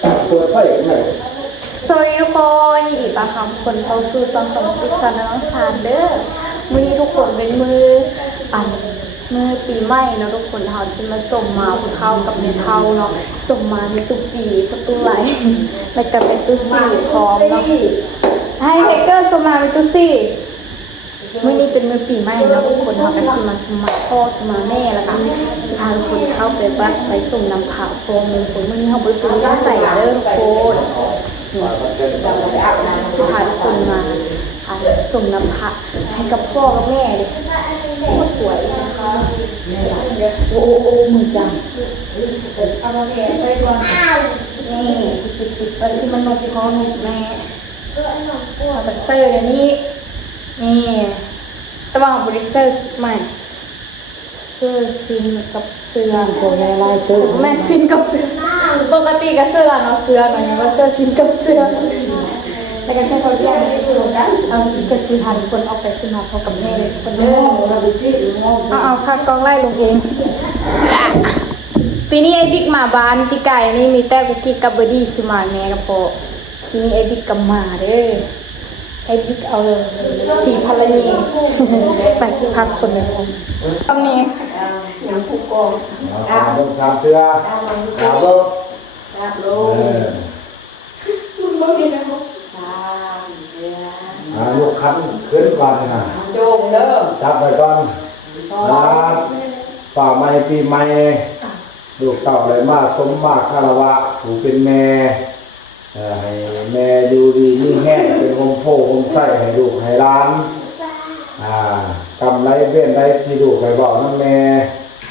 เปิดไฟไหนสวัสดีทุกคนยินดีต้อนรับคนเข้าสู่ช่องของติ๊กซอนน้องสานเด้อมื้อนี้ทุกคนเป็นมือปีใหม่เนาะทุกคนเขาจะมาส่งมาเข้ากับในเท่าเนาะส่งมาในตู้ปีประตูไหลแล้วก็เป็นตู้สี่พร้อมเนาะให้เฮกเกอร์ส่งมาเป็นตู้สี่มื้อนี้เป็นมือปีใหม่เนาะทุกคนเขาก็สิมาสมัครพ่อสมัครแม่แล้วก็พาทุกคนเข้าไปวัดไปส่งน้ำขาวโฟมมือคนมื้อนี้เขาไปซื้อยาใส่เด้อทุกคนสุดท้ายคนมาส่งน้ำผักให้กับพ่อกับแม่เลยโอ้สวยนะคะโอ้มือจังเอามาแกะไปก่อนนี่ปลาซิมันนกพ่อหนุ่มแม่ปลาเซอร์เนี่ยนี่ตะวันบริเซอร์ใหม่เสื้อซินกับเสื้อตัวแม่ลายตัวแม่ซินกับเสื้อปกติกับเสื้อเนาะเสื้อหน่อยว่าเสื้อซินกับเสื้อแล้วก็เสื้อเขาแยกไม่ถูกกันเอากระสีหันคนออกไปซื้อมาพอกับแม่เลยคนเดิมเอาค่ะกองไล่ลงเองปีนี้ไอ้บิ๊กมาบ้านพี่ไก่นี่มีแต่กุ๊กกิ๊กกับบอดี้สมาแม่กับพ่อปีนี้ไอ้บิ๊กกับมาเด้อไอ้บิ๊กเอา4,000 ละนี่ไปที่พักคนเลยตรงนี้อย่างผู้กองสามเตือสามโลลูกคันขึ้นก่อนนะโจงเด้อจับไปก่อนฝ่าไม้ปีใหม่ลูกเต่าเลยมาสมมาคารวะผู้เป็นแม่ให้แม่ดูดีนี่แห้งเป็นโฮมโพโฮมไส้ให้ลูกให้ร้านกำไรเบี้ยนได้ที่ลูกไปบอกนั่นแม่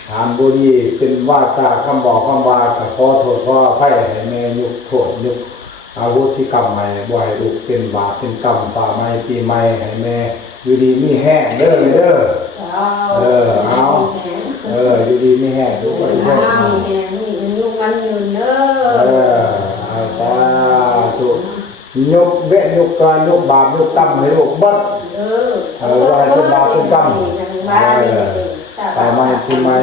ถามบุรีเป็นว่าจาคำบอกคำว่าขอโทษขออภัยให้แม่ยุกโทษยุกอาวุธสิกรรมใหม่บ่อยลูกเป็นบาปเป็นกรรมฝ่าไม้ปีใหม่ให้แม่อยู่ดีนี่แห้งเด้อเอาอยู่ดีนี่แห้งทุกคนมีลูกมันยืนเด้อสาธุยกเบ็ดยกการยกบาปยกกรรมให้ลูกบัดให้เป็นบาปเป็นกรรมฝ่าไม้ปีใหม่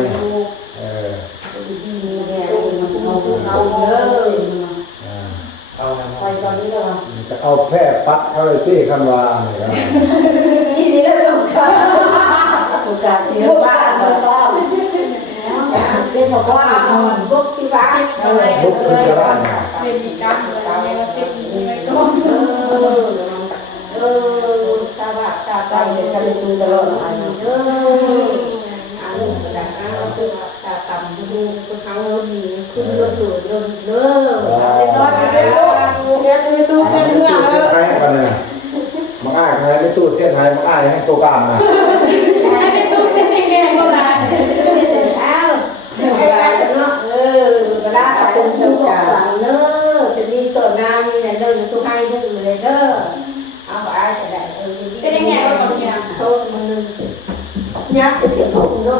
จะเอาแพร่ปัดเขาเลยที่คันวาเนี่ยนะนี่นี่แล้วลูกค่ะลูกค่ะที่บ้านเราต้องเป็นพ่อบ้านบุกที่บ้านบุกที่บ้านเป็นมีกรรมเลยว่าเจ็บมีไว้ก่อนตาบ้าตาใจเดี๋ยวจะไปดูตลอดอะไรตาต่ำดูเขาดีขึ้นรถดูเด้อเด็กน้อยเสียลูกเสียไปตู้เสียเพื่อนเสียให้กันเนี่ยมาอ้ายใครไม่ตู้เสียให้มาอ้ายให้ตัวกลางนะให้ตู้เสียแดงๆก็ได้ไอ้การเนาะเวลาตรงตัวฝังเด้อจะมีตัวน้ำนี่แหละเด้ออยู่สุให้เด้อเลยเด้อเอาไปจะได้เสียแดงๆก็ต้องกินโทษมันนึงยักษ์จะเก็บของเนาะ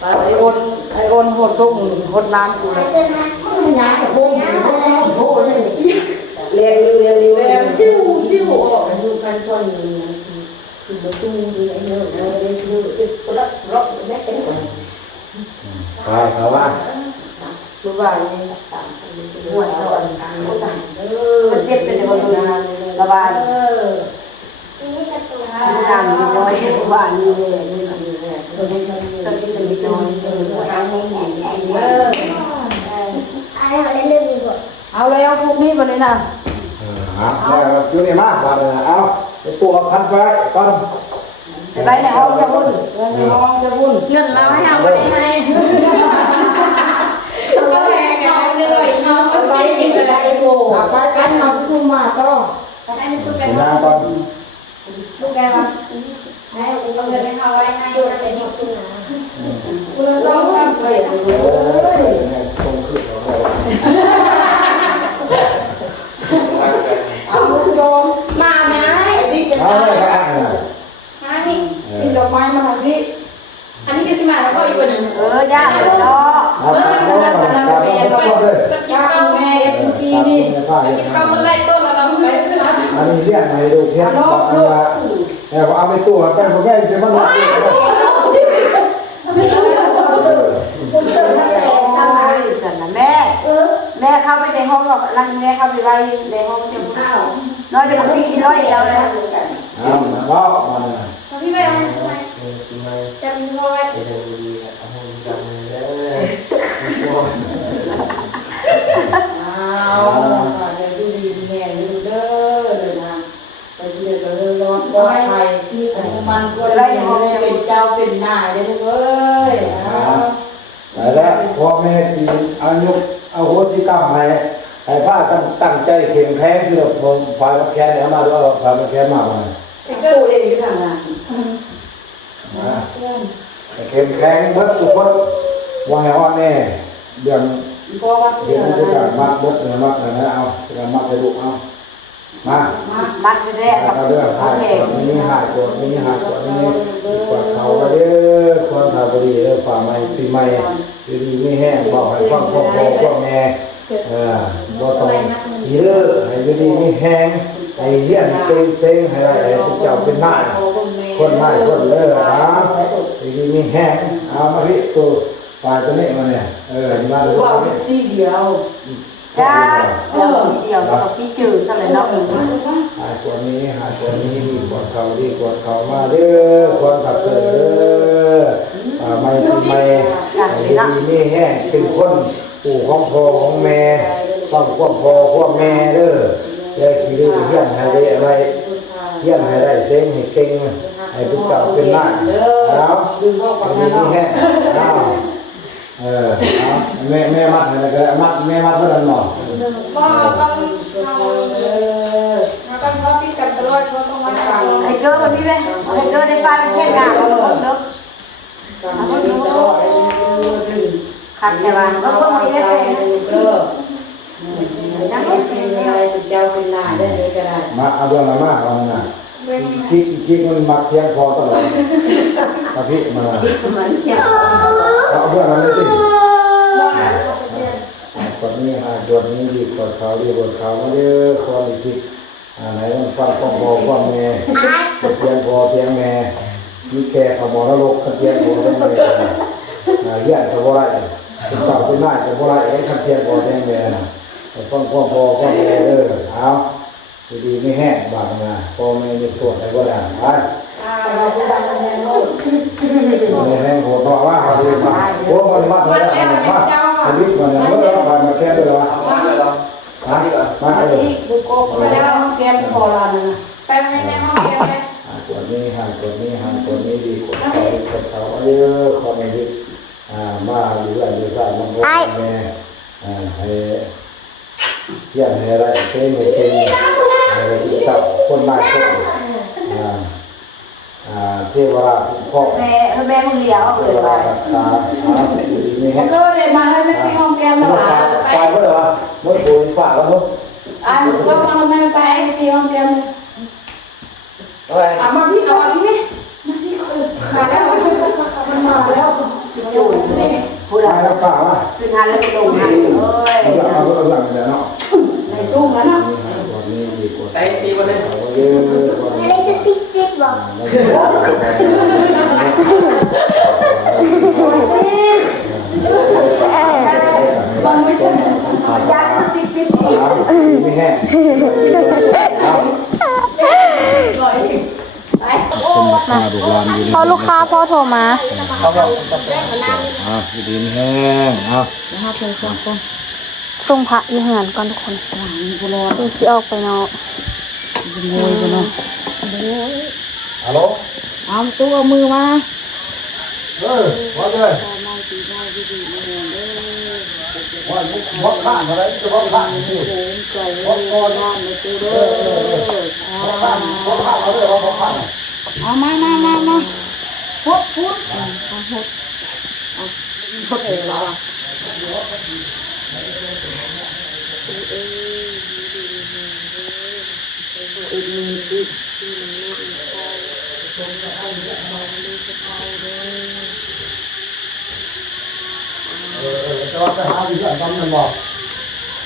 ไอโอนโหดส่งโหดน้ำกูเลยยักษ์จะพุ่งโอ้ยเรียนจิ้วออกดูกันคนคือประตูนี่ไอ้เนาะคือรักแม่เป็นคนไปเขาว่ารู้ว่านี่หัวสวรรค์มันเจ็บเป็นคนระบายงานมีน้อยบ้านมีเลยมีเลยสักทีเป็นมีน้อยทางนี้เอาเลยเอาพวกนี้มาเลยนะแล้วจุนี่มาบ้านเอาตัวคันไปก่อนไปในห้องจะวุ่นในห้องจะวุ่นเงินเราให้เอาไปให้เอาไปเอาเลยเอาไปติดอะไรโบไปกันมาซุ่มมาก็ให้มันคุณไป หน้าก่อนลูกแกวะให้เอาเงินให้เขาไว้ให้จะเป็นอีกตัวนะคุณต้องทำสวยนะส่งขึ้นเขาสมุนโดมมาไหมบิ๊กจะมานี่กินดอกไม้มาหน่อยพี่อันนี้จะสิมาแล้วก็อีกคนหนึ่งย่าเลยเนาะกินข้าวแม่เอ็มพีนี่กินข้าวมันไล่ต้นแล้วเราไปซื้อนะอันนี้เรียกไหนดูเพี้ยนบอกว่าแต่ว่าเอาไปตัวเป็นพวกแก่เสียมันหมดไม่รู้คุณเจอตั้งแต่สมัย าไปในห้องหรอกนั่งแม่เข้าไปไว้ในห้องจะพูดน้อยเดี๋ยวพี่ชิร้อยเดียวเลย เอามาเว้ามาเนี่ย พี่ไปเอาทำไมจะมีพ่อไว้ เอาเดี๋ยวดูดีแม่ดูเด้อเลยนะไปเรียนก็เลยรอดปลอดภัยที่ของมันก็ได้เป็นเจ้าเป็นนายเลยลูกเอ้ย แต่แล้วพ่อแม่สิเอายุกเอาโหสิกรรมให้พากันตั้งใจเข้มแข็งสิผมฝ่ายกับแค้นเอามาด้วยฝ่ายกับแค้นมาว่า แต่ก็เรียนอยู่ทางนั้น เข้มแข็งเบิดสุขคนว่าให้อ่อนแน่เรื่อง เพราะว่า เดี๋ยวมันจะการมัดเบิดเนี่ยมัดนะเอาการมัดให้ลูกเอามา มัดไปแรก เอาเรื่องหายกดนี้หายกดนี้หายกดนี้กดเขาเด้อคนทาบุรีเด้อฝ่าไม้ปีใหม่อยู่ดีไม่แห้งบอกให้ฟังพ่อพ่อแม่บ่ต้องยื้อให้อยู่ดีไม่แห้งให้เฮียนเป็นเซ็งให้ได้ให้เจ้าเป็นนายคนนายคนเด้ออยู่ดีไม่แห้งเอามาพิตัวปลายตัวนี้มาเนี่ยมาดู ว่าสีเดียว จ้าเราทีเดียวเราพี่จืดซะเลยเนาะ หายกว่านี้หายกว่านี้ดีกว่าเขาดีกว่าเขามาเด้อคนขับเด้อไม่ปีใหม่ดีไม่แห้งเป็นคนปู่ของพ่อของแม่ต้องควบพ่อควบแม่เด้ออย่าขี้ดื้อเฮี้ยนให้ได้อะไรเฮี้ยนให้ได้เซ็งให้เก่งให้ผู้เก่าเป็นหน้าเอาดีไม่แห้งเอาแม่มัดอะไรก็ได้มัดแม่มัดเพื่อนหน่อย ก็ต้องเราต้องพ่อพี่กันตลอดเพราะต้องมาฟัง ไอ้เกิร์มันนี่เลยไอ้เกิร์ได้ฟังแค่งานเราคนเนาะขัดแค่ว่าเราต้องมีได้ไปนั่งไม่เสียเดียว เจ้าเป็นนายได้เลยก็ได้ มาเอาเรื่องอะไรมาเอาน่ะคิดมันมักเทียงพอตลอดเอาพี่มา เหมือนเสีย เอาเรื่องอะไรสิ บ้าน กดนี้กดนี้ดีกดเขาดีกดเขามาเยอะคนอีกทีไหนมันฟังพ่อพ่อแม่เทียงพอเทียงแม่มีแก่ขมรรกเทียงพอเทียงแม่เลี้ยงกับอะไรเป็นเก่าเป็นหน้ากับอะไรเทียงพอเทียงแม่ฟังพ่อแม่เอาดีไม่แห้งบางนะพ่อแม่มีตัวอะไรก็ได้ไปไม่แห้งโหดเพราะว่าเขาดีมาโอ้มันมัดเลยมาอันนี้มันเนี่ยมันเราผ่านมาแค่ด้วยวะมาเลย บุกโกไปแล้วแกนโบราณนะ ไปไม่ได้ห้องเรียนเลย กดนี้ห่างกดนี้ดีกดเขาเยอะคนนี้ดีมาอยู่อะไรอยู่ใส่มันก็แม่ให้เยี่ยมให้อะไรเส้นให้เก่งให้เจ้าคนมาคนเทวราชพ่อ แม่มึงเลี้ยวเลยไป รักษาดีไม่แห้ง ก็เลยมาให้แม่ที่ห้องแก้ม มัน มา ตายก็เลยวะมันป่วยฝาดแล้วมั้ง อันก็มาแม่ไปที่ห้องแก้มอ่ะมาพี่เอาพี่นี่มาพี่มาแล้วมันมาแล้ว จูดพูด ตายแล้วฝาดวะ คือทานแล้วก็ลงให้เอ้ย เอาหลังเดี๋ยวเนาะ ในซุ่มแล้วนะ วันนี้ดีกว่า Tay đi qua đây. เยอะ อะไรสติ๊กเล็กบอก ยัดสติ๊กติ๊ก ไม่แห้ง พอลูกค้าพ่อโทรมา ดีแห้งเอา ส่งพระอยู่เหือนก่อนทุกคนดูสิออกไปเนาะ ฮัลโหล เอาตัวมือมา ว่าเลยว่าข้างอะไรจะว่าข้างนี่ว่าก่อนว่าข้างเอาเลยว่าข้าง เอามาพุดจะว่าไปหาวิธีการทำบอก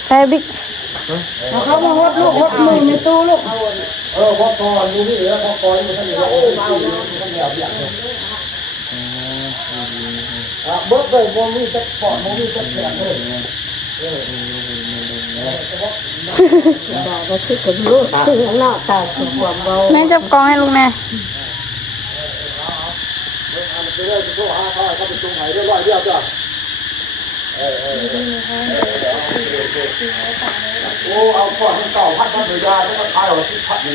ใช่บิ๊ก เอาเข้ามาฮดลูกฮดมือในตู้ลูก พอก่อนดูนี่แล้วพอก่อนมันเหนียวมันเหนียวอย่างเลยเบิร์ดเลยโมมี่จะปอดโมมี่จะแข็งเลย ก็คือกับลูกคือข้างนอกตาคือความเบา แม่จับกล้องให้ลุงแน่ โอ้เอาก่อนเก่าพัดพัดยาแล้วก็ทายออกที่พัดนี่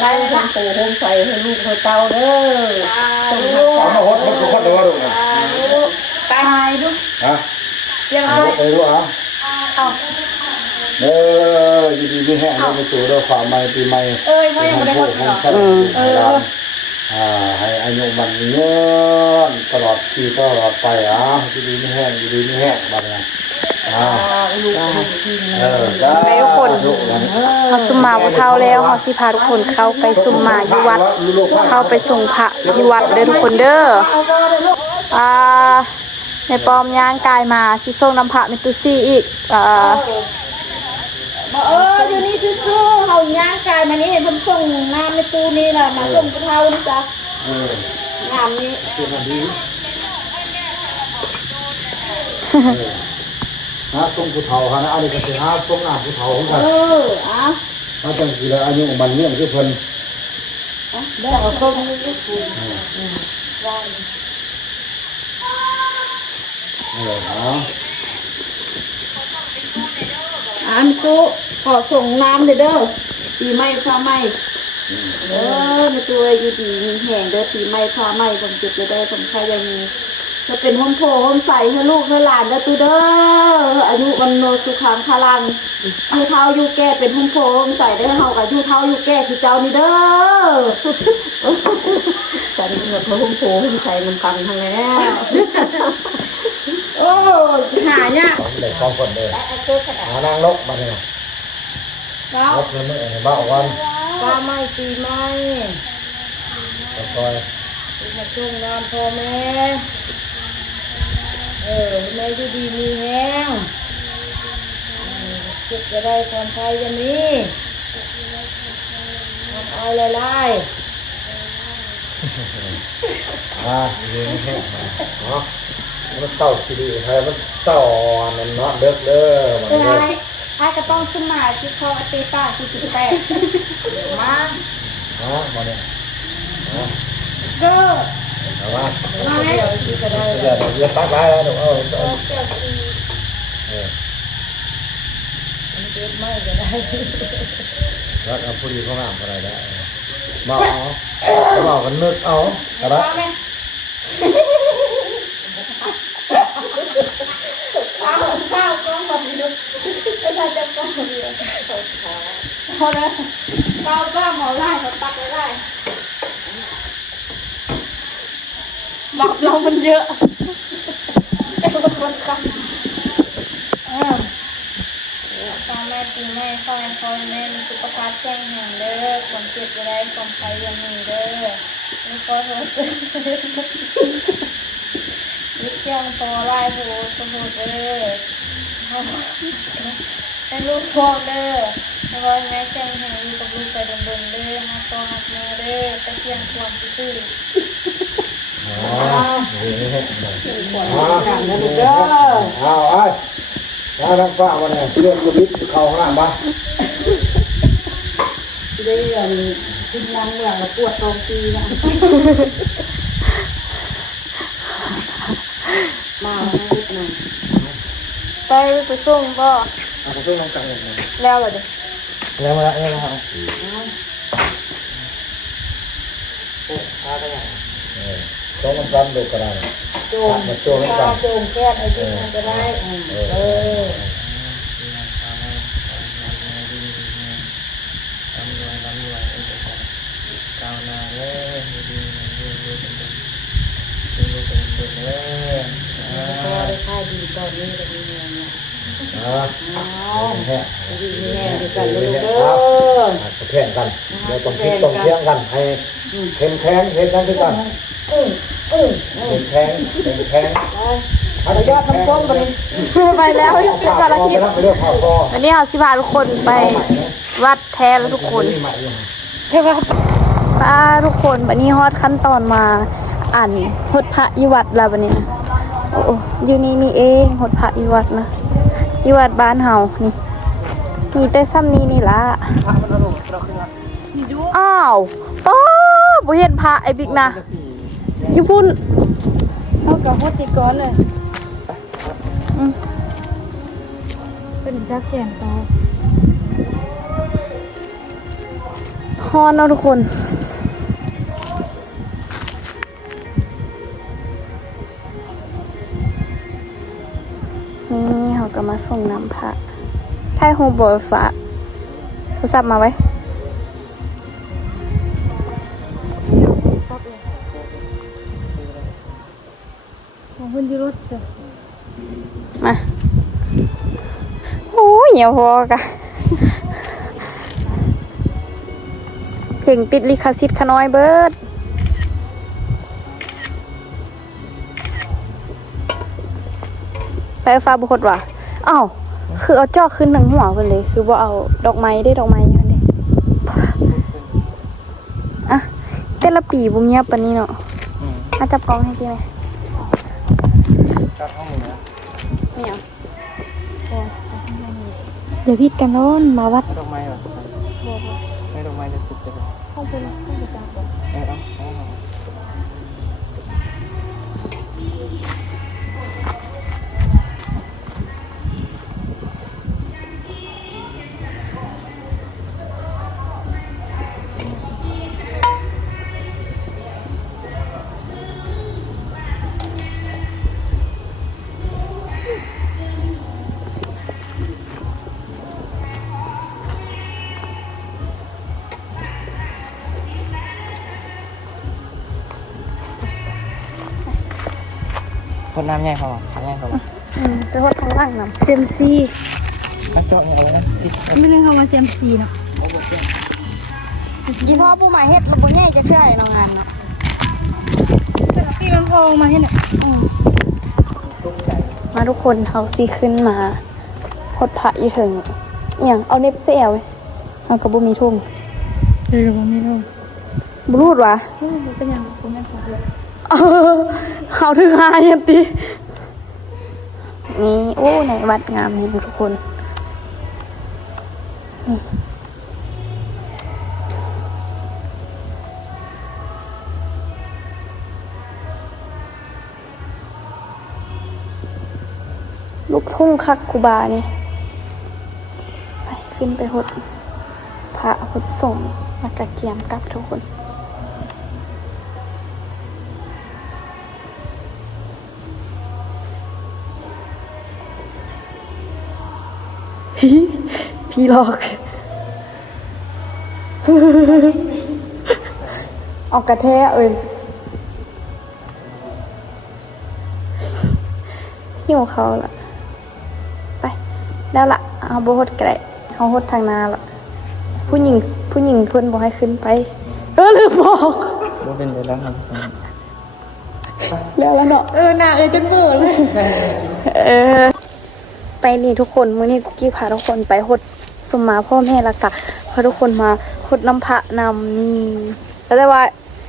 ไล่ทำปูโฮมใส่ให้ลูกให้เต้าเด้อ เอามาหดทุกคนเลยว่าลูกนะ ตายดู ฮะ ยังไง ไปรู้อ่ะ เอา ยินดีที่แห้งในสู่เราฝ่าไม้ปีใหม่ เอ้ยพ่อยังไม่ได้หมดเหรอ ให้อายุมันเงินตลอดปีตลอดไปยินดีไม่แห้งยินดีไม่แห้งบ้างนะไปทุกคนเขาซุมมาบ่เท่าแล้วเขาสิพาทุกคนเข้าไปซุมมาอยู่วัดเข้าไปส่งพระอยู่วัดเด้อทุกคนเด้อในปอมย่างกายมาสิส่งน้ำพระเมตุซี่อีกอยู่นี่ซื่อๆเฮาย่างกายมานี่เห็นเพิ่นส่งน้ำในตู้นี่ล่ะมาส่งกระเทานี่จ้ะงามนี้ส่งผู้เฒ่าฮะนะอันนี้ก็คือส่งหน้าผู้เฒ่าของกันมาจังสิแล้วอายุมันเนี่ยคือเพิ่น ได้เอาส้มนี่ก็คือ อันตู้ขอส่งน้ำเด้อปีใหม่ฟ้าใหม่มาตัวอยู่ดีมีแห่งเด้อปีใหม่ฟ้าใหม่ผมเก็บจะได้ผมใครยังมีจะเป็นห้องโพห้องใส่ให้ลูกให้หลานเด้อตูเด้ออายุวันโนสุขังพลังอยู่เท้าอยู่แก่เป็นห้องโพห้องใส่ได้เฮากับอยู่เท้าอยู่แก่คือเจ้านี่เด้อแต่นี่แบบห้องโพห้องใส่มันกันทั้งแล้วโอ้หายาก เด็ก2คนเลยนางนกมาเนี่ยนกเพิ่นมื้อบ้าวัน ฟ้าใหม่ปีใหม่ คอย มาช่วงงานพ่อแม่แม่ดีดีมีแห้งเก็บจะได้ความไทยอย่างนี้ทำเอาไล่นี่แห้งเนาะมันเศร้าทีดีให้มันเศร้านั่นเนาะเด้อเด้อมันเด้อ ไอ้ก็ต้องขึ้นมาที่เขาตีป้าที่18มามาเนี่ยเด้อ เอาว่า เดี๋ยวที่จะได้ เดี๋ยวตักหลายแล้วเดี๋ยวอันนี้เก็บไม่จะได้ แล้วเอาผู้ดีเข้างามอะไรได้มาเอากันนึกเอากระดาษ ข้าวก็หมดเลยก็ได้จะก็หมดเลยพอแล้วข้าวก็หมอไล่เขาตักไล่ บักเรามันเยอะ มันกันตาแม่ปีแม่คอยแม่มีสุขภาพแข็งแรงเด้อความเจ็บจะได้ความไข้ยังมีเด้อมีขอโทษยึดเที่ยงพอไล่หูสมุดเด้อให้ลูกพ่อเด้อให้พ่อแม่แข็งแรงอยู่กับลูกไปดำเนินเด้อฮักพ่อฮักแม่เด้อตะเคียนความซื่อกันนะลูกเด้อ เอาไอ้แล้วนักฟ้าวันนี้เรื่องยุบิเข้าข้างบ้าน ได้กินน้ำเหลืองปวดท้องตีนะมาให้ลูกหน่อย ไปส่งก็ เอาไปช่วยน้องจังเลย แล้วเหรอดิ แล้วมาแล้วมาโอ้อาไปยังต้องมันซ้ำดูกระดาน โจงโจงแค่ไอ้ที่มันจะได้ก้าวหน้าเลยดี ก็ได้ค่ายดีตอนนี้ก็ดีเนี่ย แห้ง แม่ดีกันเลยเด้อ แข่งกันเดี๋ยวต้องคิดต้องเที่ยงกันให้เข้มแข็งเฮ็ดกันด้วยกันเข้มแข็งระยะน้ำส้มไป ไปแล้วเป็นภารกิจ ไปเรื่องพ่อพ่อ วันนี้เราสิพาทุกคนไปวัดแท้แล้วทุกคนป้าทุกคนวันนี้ฮอดขั้นตอนมาอ่านหดพระอยู่วัดแล้ววันนี้นะโอ้อยู่นี่เองหดพระอยู่วัดนะอยู่วัดบ้านเฮานี่มีแต่ซ้ำนี้นี่ละอ้าวป้าบ่เห็นพระไอ้บิ๊กนะอยู่พุ่น เอากับฮอดติก้อนเลยเป็นจักแกงตา ฮอนเนาะทุกคนนี่เขาก็มาส่งน้ำพระไทยโฮมบอยฟ้าโทรศัพท์มาไว้ของคนอยู่รถจ้ะ มาโอ้ยเหี่ยวพอกะเพลงติดลิขสิทธิ์ขน้อยเบิดไฟฟ้าบุคคลว่ะอ้าวคือเอาจอกขึ้นหนึ่งหัวไปเลย คือว่าเอาดอกไม้ได้ดอกไม้อย่างนี้อะแต่ละปีบุเงียบปานนี้เนาะมาจับกล้องให้พี่ไหม จับห้องหนึ่งนะ เนี่ย เดี๋ยวพิดกันร้อนมาวัด ดอกไม้เหรอไม่ดอกไม้จะสุดจะแบบ เข้าไปแล้วเข้าไปจ้าก่อน เอาคนน้ำใหญ่เขาง่ายเขา ไปหดทางล่างนำเซมซี ถ้าเจาะเนี่ยเอาไว้ ไม่ได้เข้ามาเซมซีเนาะ ยี่พ่อผู้หมายเฮ็ดระบบใหญ่จะเชื่อไอ้น้องงานเนาะ ตีมันพองมาให้เนี่ย มาทุกคนเขาซีขึ้นมาหดพระอยู่ถึงอย่างเอาเน็บเสียวเอากระบุมีทุ่ง เดี๋ยวผมไม่รู้ บรูดวะ เป็นอย่างผมไม่ขอเลย เขาถึงหายันตีนี่โอ้ในวัดงามนี่ทุกคนลูกทุ่งคักคูบานี่ไปขึ้นไปหดพระหดส่งมากระเกียมกลับทุกคนพี่หลอกออกกระแทกหิวเขาละไปแล้วละเอาโบหดไก่เขาหดทางนาละผู้หญิงเพื่อนบอกให้ขึ้นไปลืมบอก ว่าเป็นไปแล้วครับ แล้วเนาะนาจนเบื่อเลย ไปนี่ทุกคนมื้อนี้กุ๊กกี้พาทุกคนไปหดสมมาพ่อแม่ละกะพาทุกคนมาหดน้ำพระนำนี่แล้วแต่ว่า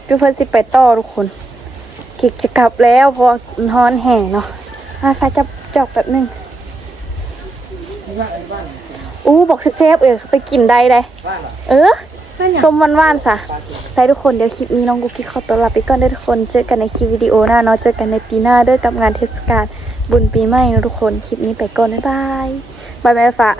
พี่เพื่อนสิไปต่อทุกคนกิกจะกลับแล้วเพราะว่าฮ้อนแห้งเนาะไฟจับจอกแบบนึงบอกเซฟไปกินได้ส้มหวานๆซะไปทุกคนเดี๋ยวคลิปนี้น้องกุ๊กกี้ขอตัวลาไปก่อนเด้อทุกคนเจอกันในคลิปวิดีโอหน้าเนาะเจอกันในปีหน้าเด้อกับงานเทศกาลบุญปีใหม่นะทุกคนคลิปนี้ไปก่อนบ๊ายบายฝาก